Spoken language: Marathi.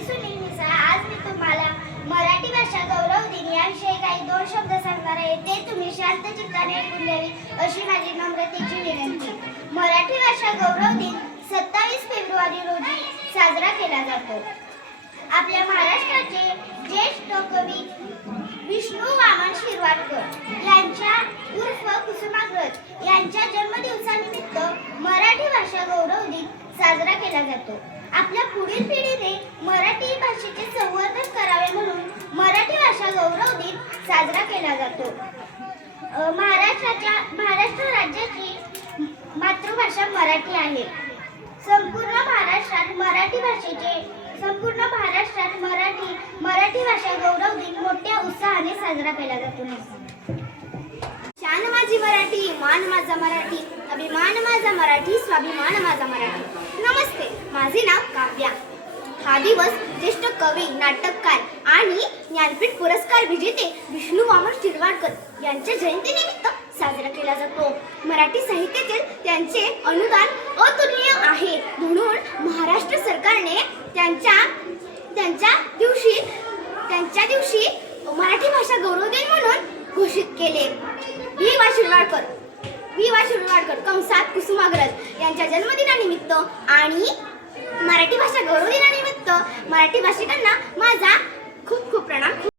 मी सुनील मिसाळ. आज मी तुम्हाला मराठी भाषा गौरव दिन याविषयी काही 2 शब्द सांगणार आहे. ते तुम्ही शांत चित्ताने ऐकून घ्यावी अशी माझी नम्रतेची विनंती. मराठी भाषा गौरव दिन 27 फेब्रुवारी रोजी साजरा केला जातो. आपल्या महाराष्ट्राचे ज्येष्ठ कवी विष्णू वामन शिरवाडकर यांच्या उर्फ कुसुमाग्रज यांच्या जन्मदिवसानिमित्त मराठी भाषा गौरव दिन साजरा केला जातो. आपल्या पुढील पिढीने मराठी भाषेचे संवर्धन करावे म्हणून मराठी भाषा गौरव दिन साजरा केला जातो. महाराष्ट्र राज्याची मातृभाषा मराठी आहे. संपूर्ण महाराष्ट्रात मराठी भाषा गौरव दिन मोठ्या उत्साहाने साजरा केला जातो. शान माझी मराठी, मान माझा मराठी, अभिमान माझा मराठी, स्वाभिमान माझा मराठी. नमस्ते, माझे नाव काव्या. हा दिवस ज्येष्ठ कवी, नाटककार आणि ज्ञानपीठ पुरस्कार विजेते विष्णू वामन शिरवाडकर यांच्या जयंतीनिमित्त साजरा केला जातो. मराठी साहित्यातील त्यांचे अनुदान अतुलनीय आहे, म्हणून महाराष्ट्र सरकारने त्यांच्या दिवशी मराठी भाषा गौरव दिन म्हणून घोषित केले. वी वा शिरवाडकर कंसात कुसुमाग्रज यांच्या जन्मदिनानिमित्त आणि मराठी भाषा गौरव दिनानिमित्त मराठी भाषिकांना माझा खूप खूप प्रणाम.